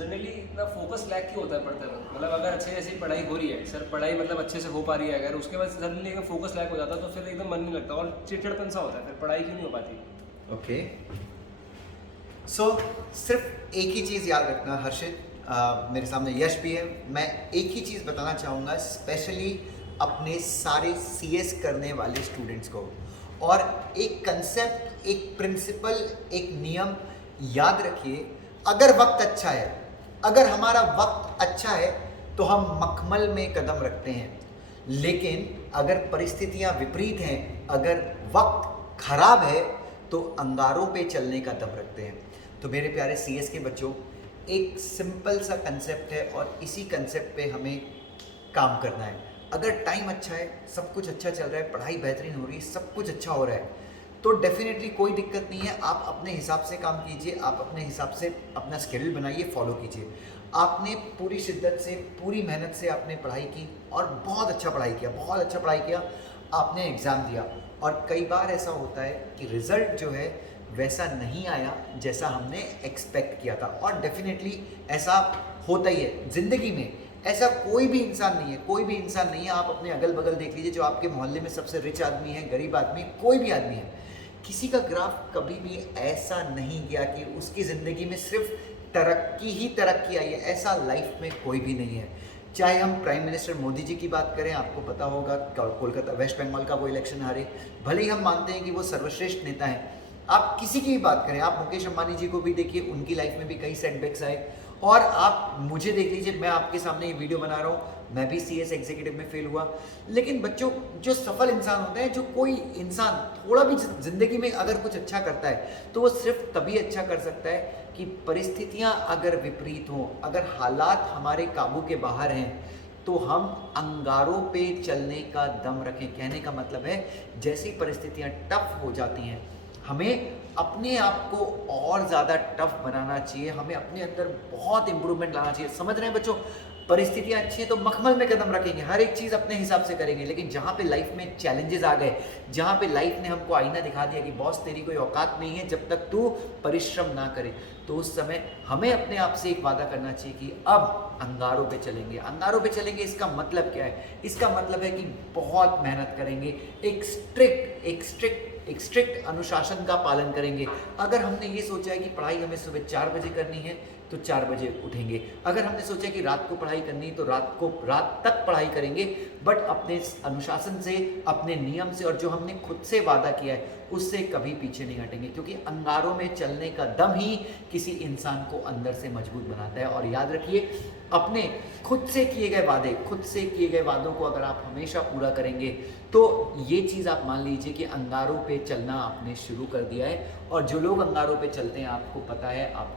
Generally इतना focus lack क्यों होता है पढ़ते वक्त? मतलब अगर अच्छे जैसी पढ़ाई हो रही है सर, पढ़ाई मतलब अच्छे से हो पा रही है, अगर उसके बाद सडनली अगर फोकस लैक हो जाता है तो फिर एकदम मन नहीं लगता और चिड़चिड़पन सा होता है, फिर पढ़ाई क्यों नहीं हो पाती? ओके, सो सिर्फ एक ही चीज़ याद रखना हर्षित, मेरे सामने यश भी है, मैं एक ही चीज़ बताना चाहूँगा स्पेशली अपने सारे सीएस करने वाले स्टूडेंट्स को, और एक कंसेप्ट, एक प्रिंसिपल, एक नियम याद रखिए। अगर वक्त अच्छा है, अगर हमारा वक्त अच्छा है तो हम मखमल में कदम रखते हैं, लेकिन अगर परिस्थितियां विपरीत हैं, अगर वक्त खराब है तो अंगारों पे चलने का दम रखते हैं। तो मेरे प्यारे सीएस के बच्चों, एक सिंपल सा कंसेप्ट है और इसी कंसेप्ट पे हमें काम करना है। अगर टाइम अच्छा है, सब कुछ अच्छा चल रहा है, पढ़ाई बेहतरीन हो रही है, सब कुछ अच्छा हो रहा है, तो डेफिनेटली कोई दिक्कत नहीं है। आप अपने हिसाब से काम कीजिए, आप अपने हिसाब से अपना शेड्यूल बनाइए, फॉलो कीजिए। आपने पूरी शिद्दत से, पूरी मेहनत से आपने पढ़ाई की और बहुत अच्छा पढ़ाई किया, बहुत अच्छा पढ़ाई किया, आपने एग्ज़ाम दिया, और कई बार ऐसा होता है कि रिज़ल्ट जो है वैसा नहीं आया जैसा हमने एक्सपेक्ट किया था, और डेफिनेटली ऐसा होता ही है ज़िंदगी में। ऐसा कोई भी इंसान नहीं है, कोई भी इंसान नहीं है। आप अपने अगल बगल देख लीजिए, जो आपके मोहल्ले में सबसे रिच आदमी है, गरीब आदमी, कोई भी आदमी है, किसी का ग्राफ कभी भी ऐसा नहीं गया कि उसकी ज़िंदगी में सिर्फ तरक्की ही तरक्की आई है, ऐसा लाइफ में कोई भी नहीं है। चाहे हम प्राइम मिनिस्टर मोदी जी की बात करें, आपको पता होगा कोलकाता वेस्ट बंगाल का वो इलेक्शन हारे, भले ही हम मानते हैं कि वो सर्वश्रेष्ठ नेता हैं। आप किसी की भी बात करें, आप मुकेश अंबानी जी को भी देखिए, उनकी लाइफ में भी कई सेटबैक्स आए, और आप मुझे देख लीजिए, मैं आपके सामने ये वीडियो बना रहा हूँ, मैं भी सीएस एग्जीक्यूटिव में फेल हुआ। लेकिन बच्चों, जो सफल इंसान होते हैं, जो कोई इंसान थोड़ा भी जिंदगी में अगर कुछ अच्छा करता है तो वो सिर्फ तभी अच्छा कर सकता है कि परिस्थितियां अगर विपरीत हों, अगर हालात हमारे काबू के बाहर हैं, तो हम अंगारों पे चलने का दम रखें। कहने का मतलब है, जैसी परिस्थितियां टफ हो जाती हैं, हमें अपने आप को और ज़्यादा टफ बनाना चाहिए, हमें अपने अंदर बहुत इंप्रूवमेंट लाना चाहिए। समझ रहे हैं बच्चों? परिस्थितियां अच्छी है तो मखमल में कदम रखेंगे, हर एक चीज़ अपने हिसाब से करेंगे, लेकिन जहाँ पे लाइफ में चैलेंजेस आ गए, जहाँ पे लाइफ ने हमको आईना दिखा दिया कि बॉस तेरी कोई औकात नहीं है जब तक तू परिश्रम ना करे, तो उस समय हमें अपने आप से एक वादा करना चाहिए कि अब अंगारों पे चलेंगे। अंगारों पे चलेंगे, इसका मतलब क्या है? इसका मतलब है कि बहुत मेहनत करेंगे, एक स्ट्रिक्ट अनुशासन का पालन करेंगे। अगर हमने ये सोचा है कि पढ़ाई हमें सुबह 4 बजे करनी है तो 4 बजे उठेंगे। अगर हमने सोचा कि रात को पढ़ाई करनी है तो रात तक पढ़ाई करेंगे, बट अपने अनुशासन से, अपने नियम से, और जो हमने खुद से वादा किया है उससे कभी पीछे नहीं हटेंगे, क्योंकि अंगारों में चलने का दम ही किसी इंसान को अंदर से मजबूत बनाता है। और याद रखिए, अपने खुद से किए गए वादे, खुद से किए गए वादों को अगर आप हमेशा पूरा करेंगे तो ये चीज़ आप मान लीजिए कि अंगारों पे चलना आपने शुरू कर दिया है। और जो लोग अंगारों पे चलते हैं, आपको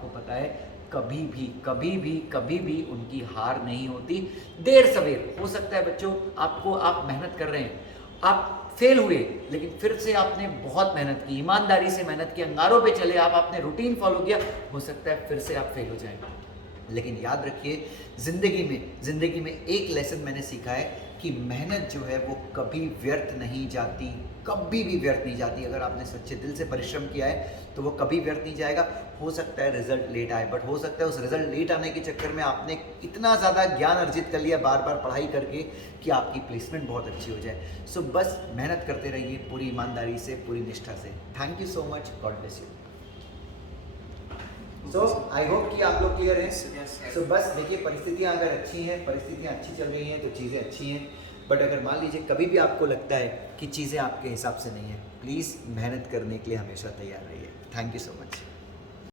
पता है कभी भी उनकी हार नहीं होती। देर सवेर हो सकता है बच्चों, आप मेहनत कर रहे हैं, आप फेल हुए, लेकिन फिर से आपने बहुत मेहनत की, ईमानदारी से मेहनत की, अंगारों पे चले आप, आपने रूटीन फॉलो किया, हो सकता है फिर से आप फेल हो जाएं। लेकिन याद रखिए, ज़िंदगी में एक लेसन मैंने सीखा है कि मेहनत जो है वो कभी व्यर्थ नहीं जाती, कभी भी व्यर्थ नहीं जाती। अगर आपने सच्चे दिल से परिश्रम किया है तो वो कभी व्यर्थ नहीं जाएगा। हो सकता है रिजल्ट लेट आए, बट हो सकता है उस रिजल्ट लेट आने के चक्कर में आपने इतना ज़्यादा ज्ञान अर्जित कर लिया बार बार पढ़ाई करके कि आपकी प्लेसमेंट बहुत अच्छी हो जाए। सो बस मेहनत करते रहिए, पूरी ईमानदारी से, पूरी निष्ठा से। Thank you so much, God bless you. So I hope कि आप लोग क्लियर हैं। सो बस देखिए, परिस्थितियाँ अगर अच्छी हैं, परिस्थितियाँ अच्छी चल रही हैं तो चीज़ें अच्छी हैं, बट अगर मान लीजिए कभी भी आपको लगता है कि चीज़ें आपके हिसाब से नहीं हैं, प्लीज़ मेहनत करने के लिए हमेशा तैयार रहिए। Thank you so much.